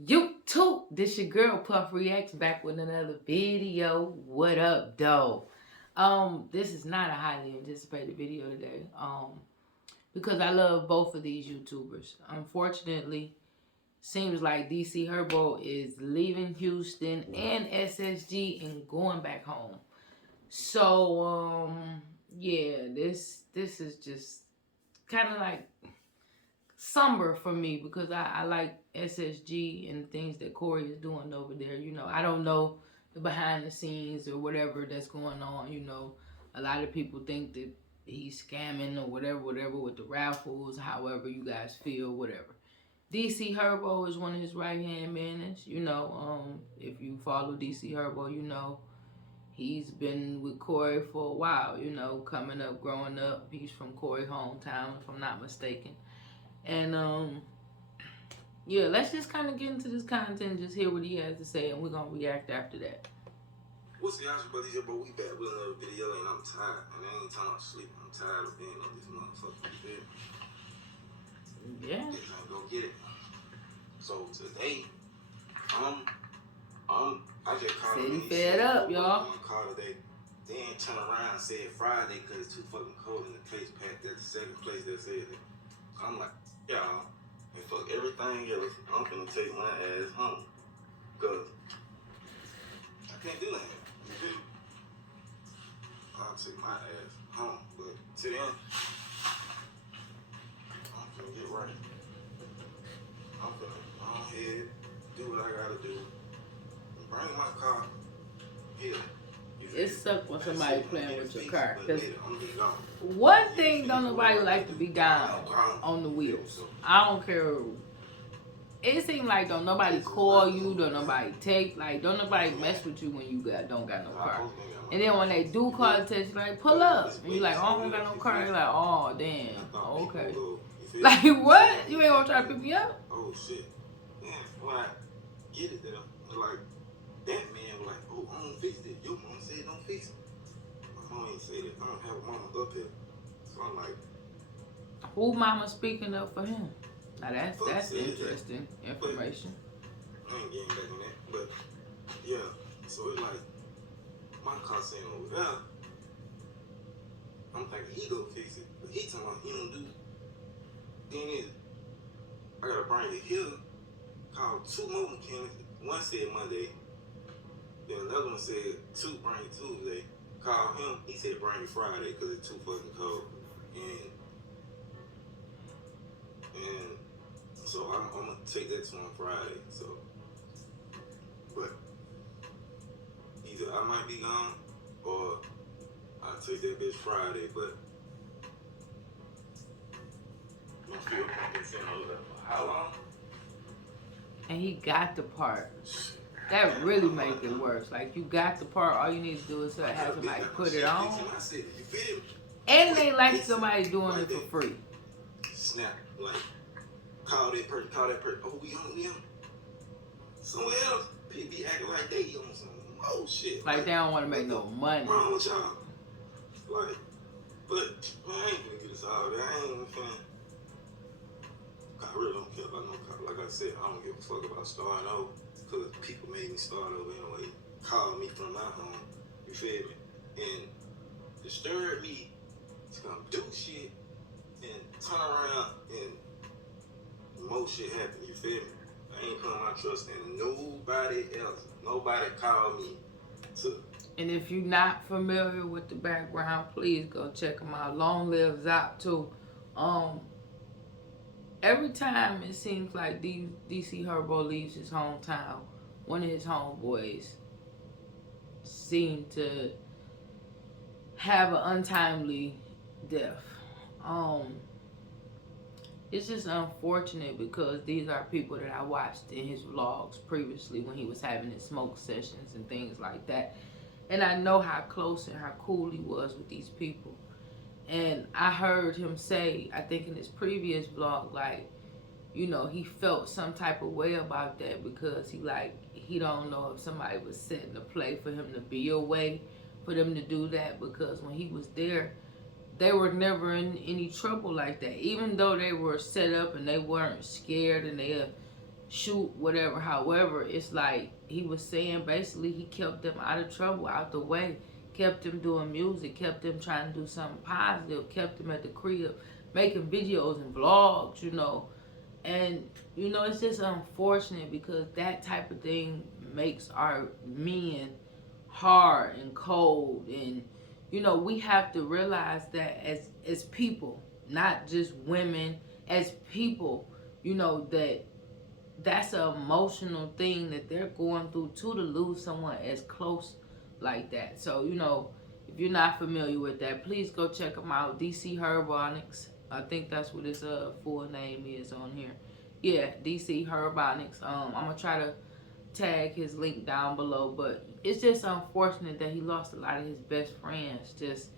YouTube, this your girl Puff Reacts back with another video. What up, though? This is not a highly anticipated video today. Because I love both of these YouTubers. Unfortunately, seems like DC Herbo is leaving Houston and SSG and going back home. So, yeah, this is just kind of like somber for me because I like SSG and things that Corey is doing over there. I don't know the behind the scenes or whatever that's going on. A lot of people think that he's scamming or whatever with the raffles, however you guys feel, whatever. DC Herbo is one of his right hand men. If you follow DC Herbo, he's been with Corey for a while, coming up, growing up. He's from Corey hometown, if I'm not mistaken. And yeah, let's just kind of get into this content, just hear what he has to say, and we're gonna react after that. What's the answer, buddy? Bro, we back with another video, and I'm tired. And I ain't talking about sleep. I'm tired of being on this motherfucking bed. Yeah. I go get it. So today, I just called him. Fed up, y'all. Call today. Then turn around and said Friday because it's too fucking cold in the place packed. That's the second place that said it. I'm like, y'all, and fuck everything else. I'm gonna take my ass home. Cause I can't do nothing. You feel me? I'll take my ass home. But to them, I'm gonna get right. I'm gonna go ahead, do what I gotta do. Bring my car here. It sucks when somebody playing with your car. Cause one thing don't nobody like to be down on the wheels. I don't care. It seems like don't nobody call you, don't nobody take, like don't nobody mess with you when you don't got no car. And then when they do call the test, like pull up, and you like, oh, I don't got no car. They're like, oh damn, okay. Like what? You ain't gonna try to pick me up? Oh shit. Yeah, when I get it there, like that man was like, oh, I don't fix it. Your mom said don't fix it. My mom ain't said it. I don't have a mama up here. So I'm like, who mama speaking up for him? Now that's interesting information. I ain't getting back on that. But yeah, so it's like my car saying over there. I'm thinking he go fix it. But he talking about he don't do it. Then is I gotta bring it here. Called two more mechanics. One said Monday. Then another one said bring it Tuesday. Called him. He said bring it Friday because it's too fucking cold. And so I'm gonna take that to him Friday. So, but either I might be gone or I'll take that bitch Friday. But I'm still pumping for how long? And he got the part. That really make it worse. Like you got the part, all you need to do is have somebody put it on. And it ain't like somebody doing it for free. Snap, like call that person. Oh, we on. Somewhere else, people be acting like they on some shit. Like they don't want to make no money. What's wrong with y'all? Like, but man, I ain't gonna get this all that. I ain't even finna. I really don't care about no car. Like I said, I don't give a fuck about starting over. Because people made me start over anyway. Called me from my home. You feel me? And disturbed me to come do shit and turn around and more shit happen. You feel me? I ain't putting my trust in nobody else. Nobody called me to. And if you're not familiar with the background, please go check them out. Long live Zop too. Every time it seems like DC Herbo leaves his hometown, one of his homeboys seem to have an untimely death. It's just unfortunate because these are people that I watched in his vlogs previously when he was having his smoke sessions and things like that. And I know how close and how cool he was with these people. And I heard him say, I think in his previous vlog, like, he felt some type of way about that because he don't know if somebody was setting a play for him to be away, for them to do that, because when he was there, they were never in any trouble like that. Even though they were set up and they weren't scared and they shoot, whatever. However, it's like he was saying basically he kept them out of trouble, out the way, kept them doing music, kept them trying to do something positive, kept them at the crib making videos and vlogs, you know. And you know, it's just unfortunate because that type of thing makes our men hard and cold. And you know, we have to realize that as people, not just women, as people, you know, that's an emotional thing that they're going through too, to lose someone as close like that. So, you know, if you're not familiar with that, please go check them out. DC Herbonics. I think that's what his full name is on here. Yeah, DC Herbonics. I'm gonna try to tag his link down below, but it's just unfortunate that he lost a lot of his best friends just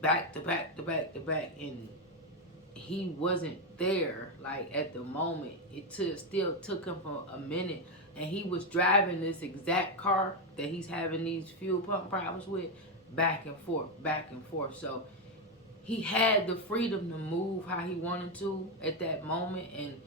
back to back to back to back, and he wasn't there like at the moment. Still took him for a minute, and he was driving this exact car that he's having these fuel pump problems with, back and forth, back and forth. So he had the freedom to move how he wanted to at that moment, and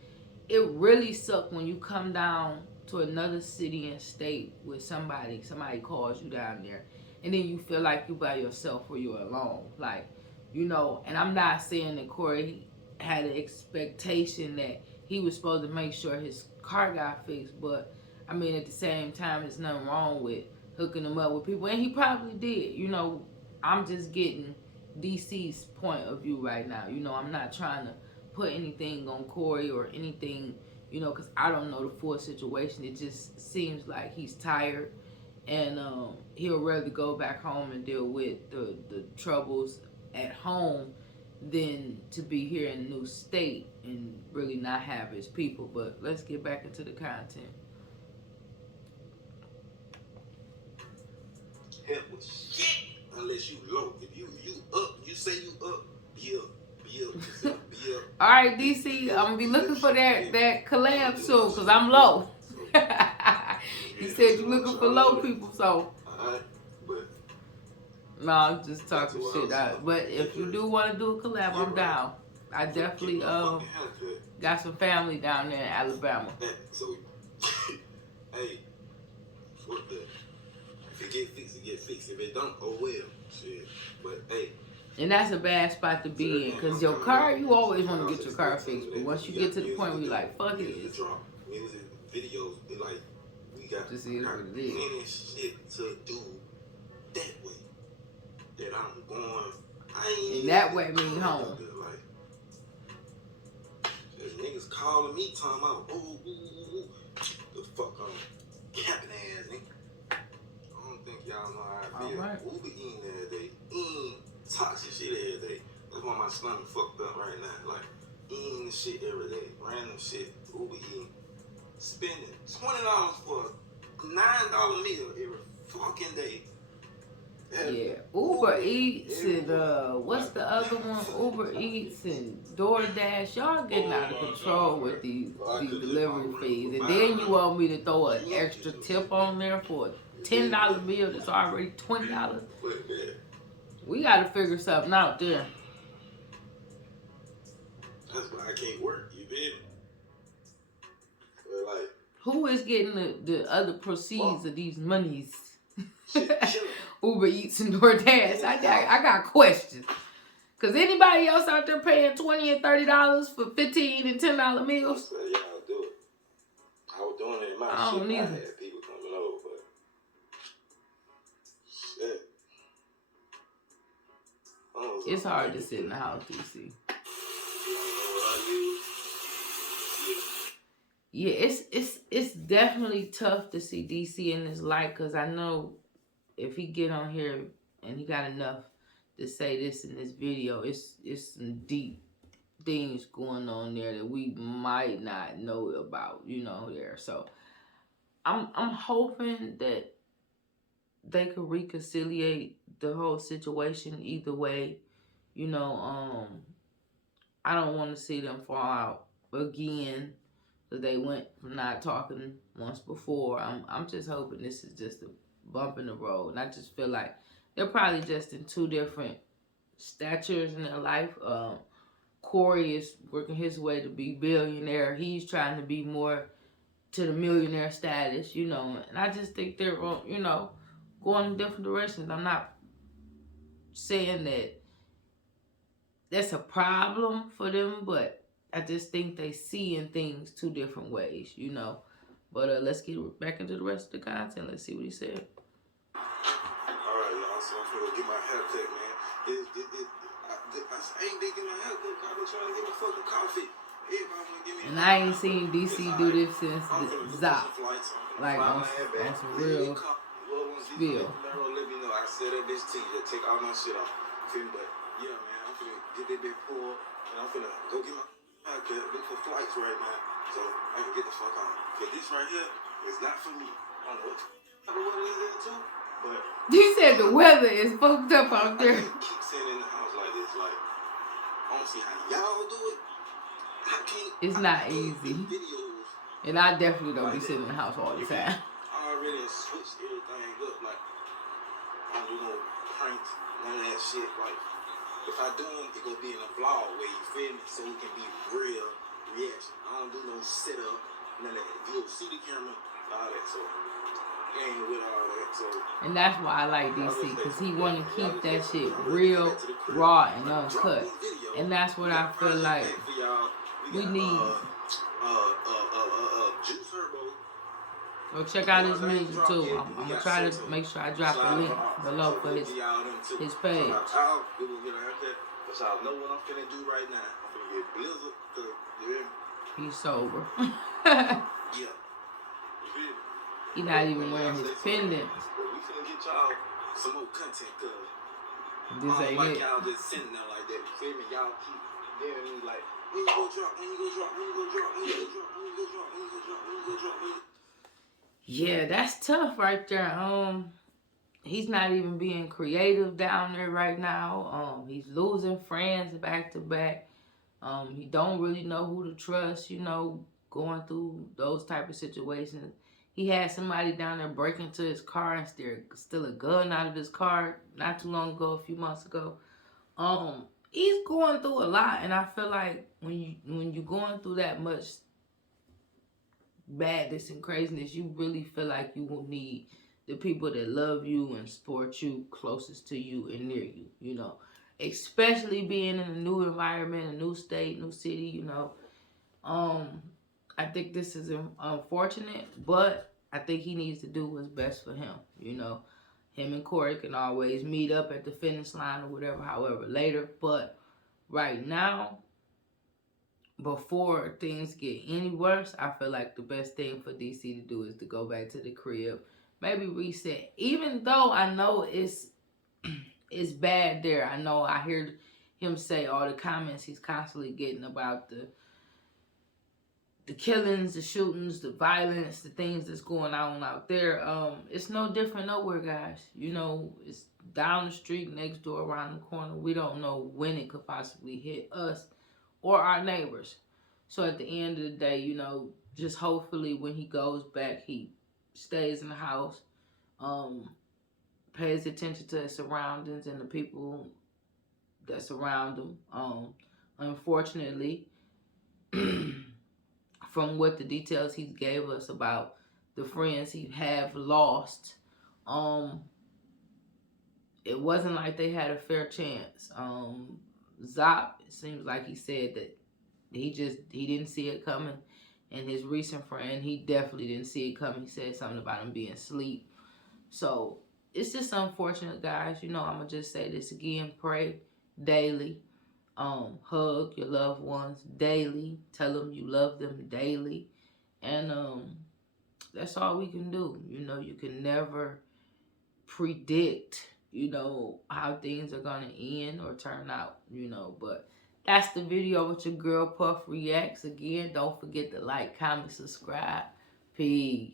it really sucked when you come down to another city and state with somebody calls you down there, and then you feel like you by yourself or you're alone. Like, you know, and I'm not saying that Corey had an expectation that he was supposed to make sure his car got fixed, but I mean, at the same time, there's nothing wrong with hooking him up with people, and he probably did. You know, I'm just getting DC's point of view right now. You know, I'm not trying to put anything on Corey or anything, you know, because I don't know the full situation. It just seems like he's tired, and he'll rather go back home and deal with the troubles at home than to be here in a new state and really not have his people. But let's get back into the content. Help with shit unless you low. If you up, you say you up, be up. All right, DC, I'm gonna be looking for that collab soon because I'm low. You said you're looking for low people, so. Alright, but no, I'm just talking shit out. But if you do want to do a collab, I'm down. I definitely got some family down there in Alabama. So, hey, fuck that. If it get fixed, it get fixed. If it don't, oh well, shit. But hey. And that's a bad spot to be in, because your car, you always want to get your car fixed. But once you get to the point where you're like, fuck it. Music, videos, like, we got plenty shit to do that way. That I'm going, and that way mean home. Like, there's niggas calling me, talking about, ooh, the fuck on capping ass, nigga. I don't think y'all know how I feel. Right. Uber eating every day, toxic shit every day. That's why my stomach fucked up right now. Like, eating shit every day. Random shit. Uber eating. Spending $20 for a $9 meal every fucking day. Yeah. Uber Eats and what's the other one? Uber Eats and DoorDash. Y'all getting out of control with these delivery fees. And then you want me to throw an extra tip on there for a $10 meal that's already $20. We gotta figure something out there. That's why I can't work, you feel me? Like, who is getting the other proceeds of these monies? Uber Eats and DoorDash. I got questions. Cause anybody else out there paying $20 and $30 for $15 and $10 meals? Yeah, I'll do it. I was doing it in my shit. I had people coming over, but shit. It's hard to sit in the house, DC. Yeah, it's definitely tough to see DC in this light, because I know if he get on here and he got enough to say this in this video, it's some deep things going on there that we might not know about, you know, there. So I'm hoping that they could reconciliate the whole situation either way. You know, I don't want to see them fall out again, because they went from not talking once before. I'm just hoping this is just a bump in the road. And I just feel like they're probably just in two different statures in their life. Corey is working his way to be billionaire. He's trying to be more to the millionaire status, you know. And I just think they're, you know, going in different directions. I'm not saying that that's a problem for them, but I just think they see in things two different ways, you know. But let's get back into the rest of the content. Let's see what he said. Alright, y'all, so I'm gonna go get my haircut, man. I ain't been getting my haircut. I've been trying to get my fucking coffee. Everybody wanna give me And I ain't seen DC do this since Zop. Like on some real spill. Let me know. I said that bitch to you. Take all my shit off. Feel me? But yeah, man, I'm finna get that bitch pulled, and I'm finna go get my haircut. Look for flights right now, so I can get the fuck on. But this right here is not for me. I don't know what it is too, but He said the weather is fucked up out there. I keep sitting in the house like this, like I don't see how y'all do it. I can't. It's not easy. And I definitely don't be sitting in the house all the time. I already switched everything up. Like, I'm just gonna prank none of that shit. Like, if I do them, it gonna be in a vlog way, you feel me? So it can be real reaction. I don't do no setup, none of that. You'll see the camera, all that. So, ain't with all that. So, and that's why I like DC, because he want to keep that shit real, raw, and uncut. And that's what I feel like we need. Go check out his music too. I'm gonna try to make sure I drop a link below for his page. Y'all know what I'm finna do right now. I'm finna get Blizzard. He's sober. Yeah. He not even wearing his pendants. But we finna get y'all some more content, cause this ain't it. Y'all just sitting there like that. You feel me? Y'all keep daring me like, when you go drop, when you go drop, when you go drop, when you go drop, when you go drop, when you go drop, when you go drop. Yeah, that's tough right there. He's not even being creative down there right now. He's losing friends back to back. He don't really know who to trust, you know, going through those type of situations. He had somebody down there break into his car and steal a gun out of his car not too long ago, a few months ago. He's going through a lot, and I feel like when you're going through that much badness and craziness, you really feel like you will need the people that love you and support you closest to you and near you, you know. Especially being in a new environment, a new state, new city, you know. I think this is unfortunate, but I think he needs to do what's best for him, you know. Him and Corey can always meet up at the finish line or whatever, however, later. But right now, before things get any worse, I feel like the best thing for DC to do is to go back to the crib, maybe reset. Even though I know it's bad there. I know I heard him say all the comments he's constantly getting about the killings, the shootings, the violence, the things that's going on out there. It's no different nowhere, guys. You know, it's down the street, next door, around the corner. We don't know when it could possibly hit us or our neighbors. So at the end of the day, you know, just hopefully when he goes back, he stays in the house, pays attention to his surroundings and the people that surround him. Unfortunately, from what the details he gave us about the friends he have lost, it wasn't like they had a fair chance. Zop, it seems like he said that he didn't see it coming. And his recent friend, he definitely didn't see it coming. He said something about him being asleep. So it's just unfortunate, guys. You know, I'm going to just say this again. Pray daily. Hug your loved ones daily. Tell them you love them daily. And that's all we can do. You know, you can never predict, you know, how things are going to end or turn out, you know. But that's the video with your girl Puff Reacts. Again, don't forget to like, comment, subscribe. Peace.